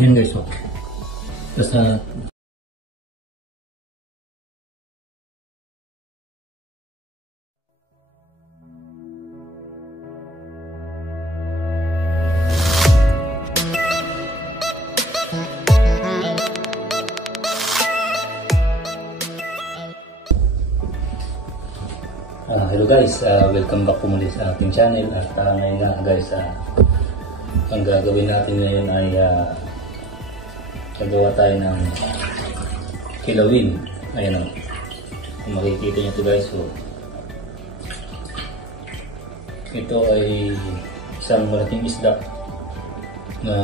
Yan guys, so basta hello guys, welcome back po muli sa ating channel. At ngayon nga guys, ang gagawin natin ngayon ay gagawa tayo ng kilawin. Ayan o, kung makikita nyo ito guys, so ito ay isang malaking isda na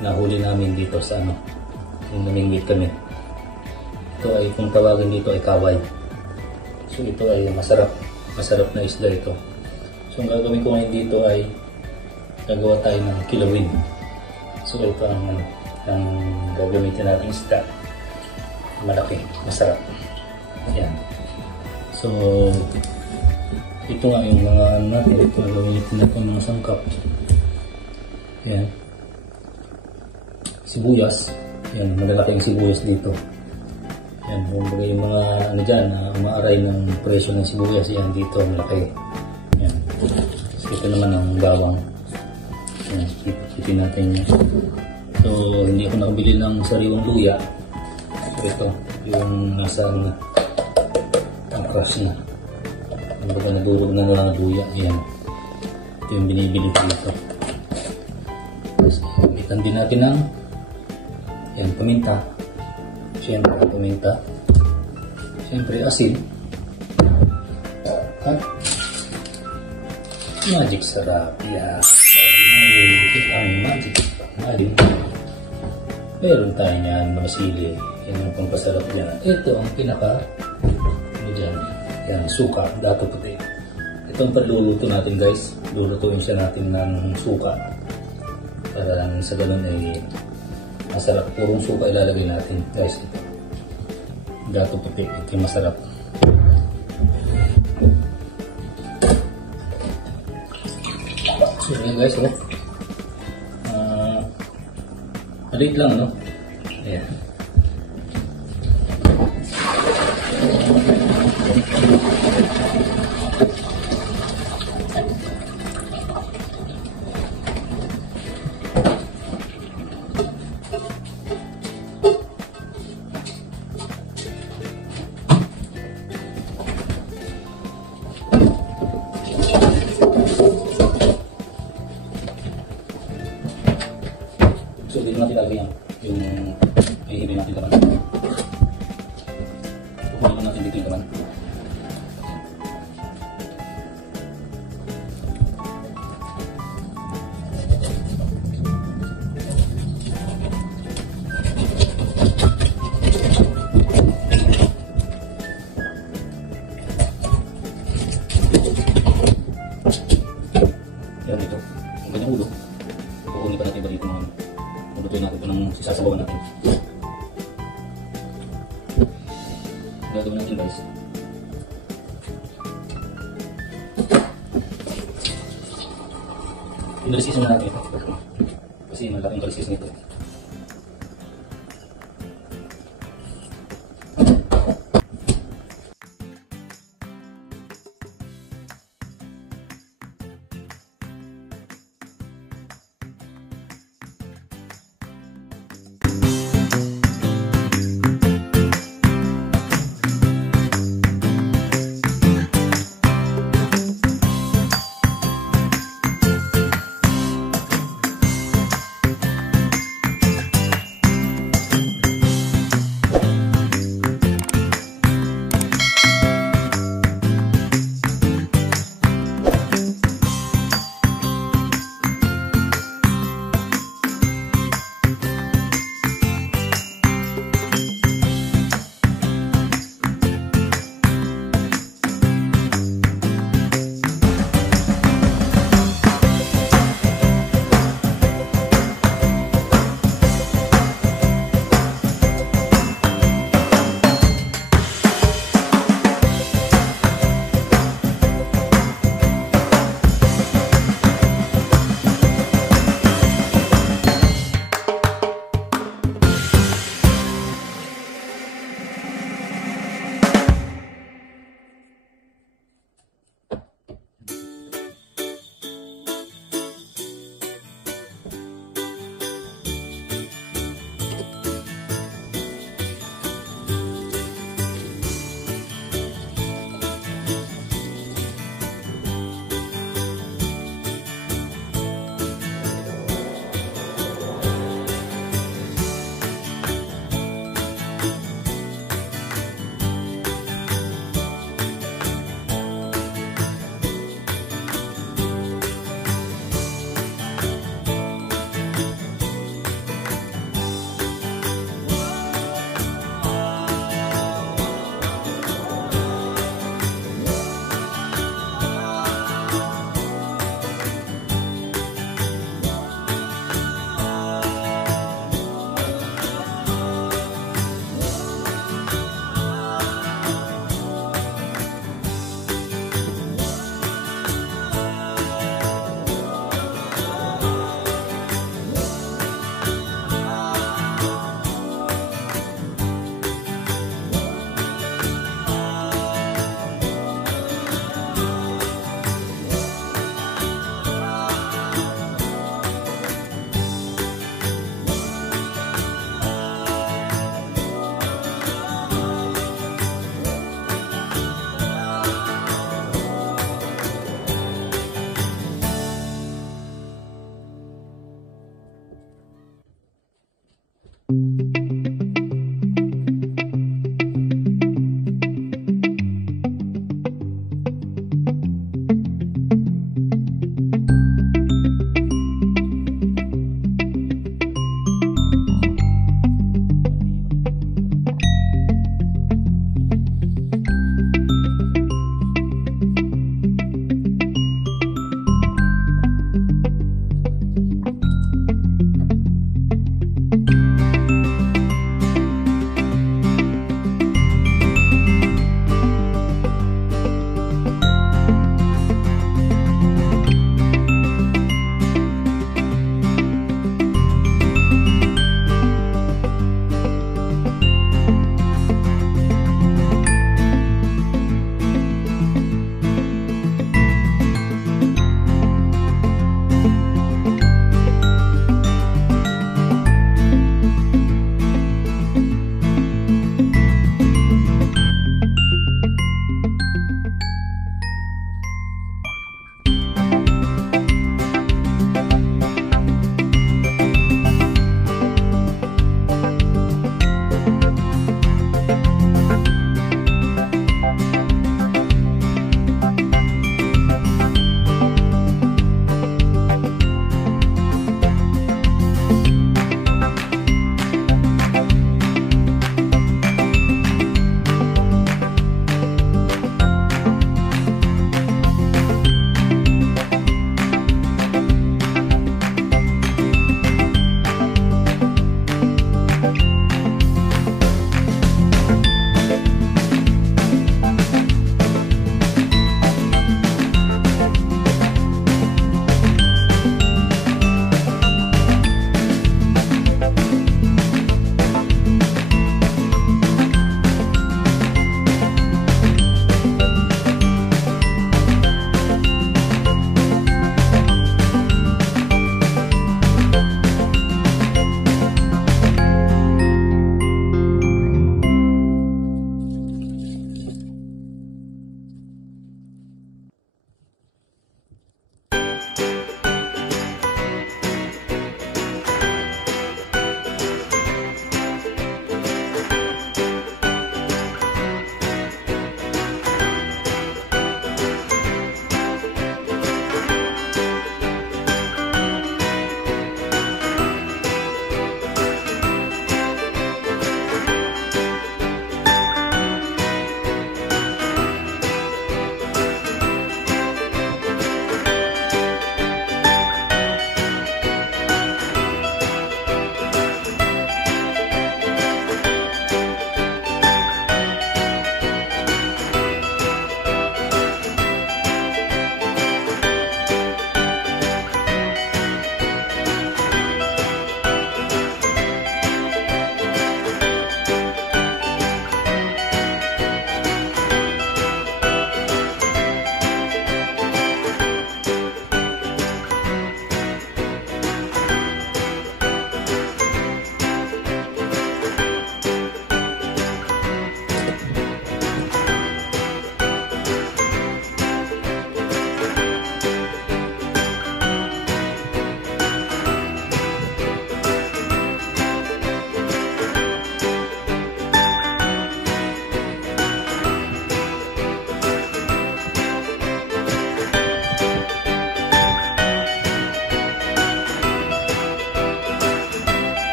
nahuli namin dito sa yung namingwit kami. Ito ay, kung tawagin dito ay kaway. So ito ay masarap na isda ito. So ang gagawin ko ngayon dito ay gagawa tayo ng kilawin. So ito ang gagamitin natin isda. Malaki, masarap. Ayan. So ito nga yung mga natin. Ito ang gagamitin natin ng sangkap. Ayan. Sibuyas. Ayan, malalaki yung sibuyas dito. Yan, yung mga dyan, umaaray ng presyo ng sibuyas, yan dito, malaki. Yan. So, ito naman ang bawang. Yan, ipipin natin yan. So, hindi ako nakabili ng sariwang luya. So, ito, yung nasa ang crush na. Yung baga nadurog na lang luya. Yan. Ito yung binibili ko dito. So, itan din natin ng yan, paminta. Siyempre, paminta. Siyempre, asin. At magic sarap. Yeah. Ang magic. Alin. Meron tayo niyan, mga sili. Yan yung pampasarap yan. Ito ang pinaka dyan. Yan, suka. Dato puti. Ito ang pagluluto natin guys. Lulutuin siya natin ng suka. Para lang sa ganun ay masarap. Purong suka ilalagay natin guys. Ito. Dato puti. Ito yung masarap. So yun guys, oh. Maliit lang, no? Ayan. So, dito natin lagay yung ihibin natin naman. Kukunin natin dito yung naman. Yan dito. Ang kanyang ulo. Kukunin pa natin ba dito mga lutuin natin ito ng sisasabawan natin. Gagawin natin guys. Inalisis na natin ito. Kasi malaking kalisis nito.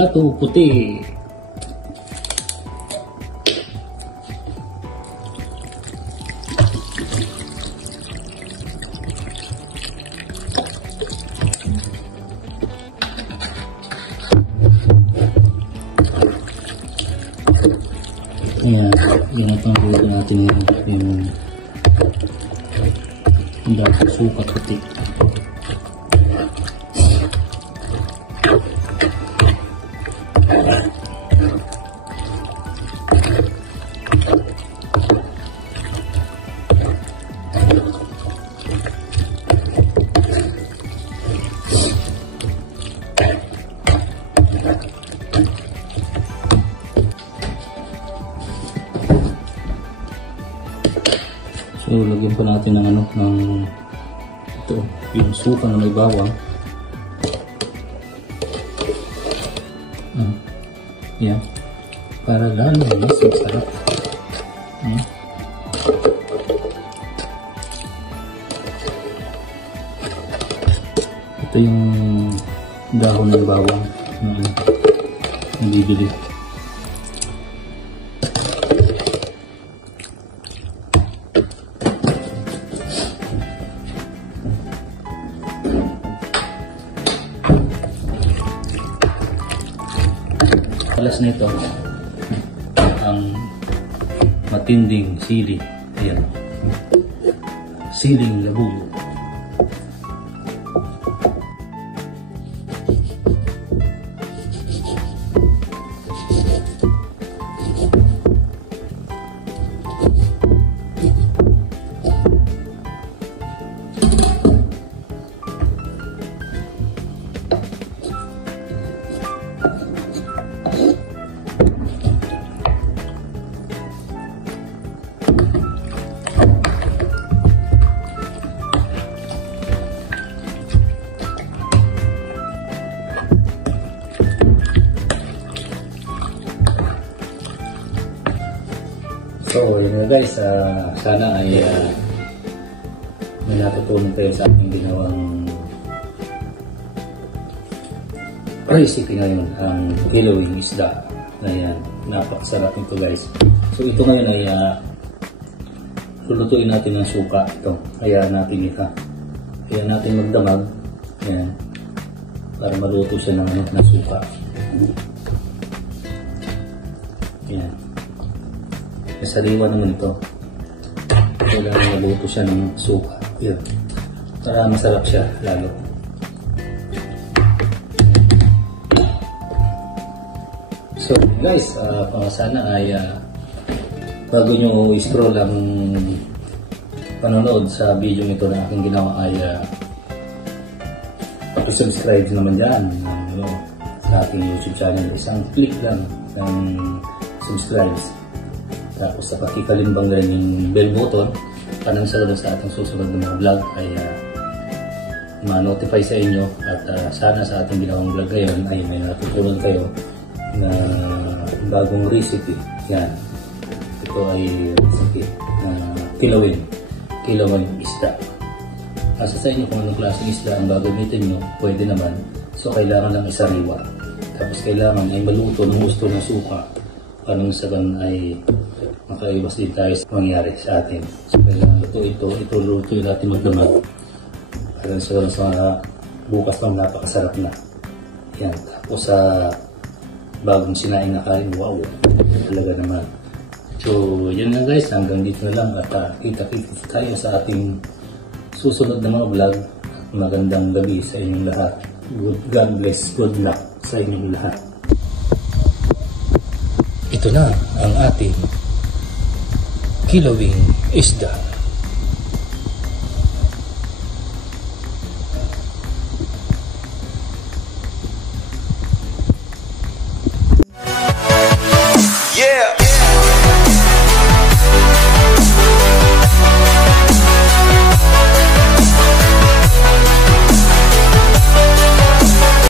Lato puti. Ayan, ganitong luto natin yung dapat suka puti. So, lagyan pa natin ng ng ito, yung suka na may bawang. Yan. Para lalo mas masarap. Ito yung dahon ng bawang na bibili. Alas nito ang matinding sili. Ayan. Siling labuyo. So, yun na guys, sana ay may natutunan kayo sa aking ginawang recipe ngayon, ang kilawing isda. Ayan, napakasarap nito guys. So, ito ngayon ay lulutuin natin ng suka. Ito, hayaan natin ito. Hayaan natin magdamag. Ayan, para maluto siya ng suka. Ayan. Sariwa naman ito. Kailangan maluto siya ng suka. Yan. Para masarap siya lalo. So guys, sana ay bago nyo i-scroll ang panonood sa video nito na aking ginawa ay subscribe naman dyan sa aking YouTube channel. Isang click lang ng subscribe. Tapos sa pakikalimbang rin yung bell button para sa ating susunod na mga vlog ay ma-notify sa inyo at sana sa ating ginawang vlog ngayon ay may natutunan kayo na bagong recipe. Yan. Ito ay recipe na kilawin isda. Asa sa inyo kung anong klaseng isda ang gagamitin nyo, pwede naman. So kailangan lang isariwa. Tapos kailangan ay maluto ng gusto ng suka. Anong sagan ay makaiwas din tayo sa mangyari sa atin. So, kailangan ito luto yung natin magdamag. Para sa bukas lang napakasarap na. Yan. Tapos sa bagong sinaing na kain, wow, talaga naman. So, yun na guys, hanggang dito na lang at kita-kita tayo sa ating susunod na mga vlog. Magandang gabi sa inyong lahat. God bless, good luck sa inyong lahat. Ito na ang ating kilawing isda.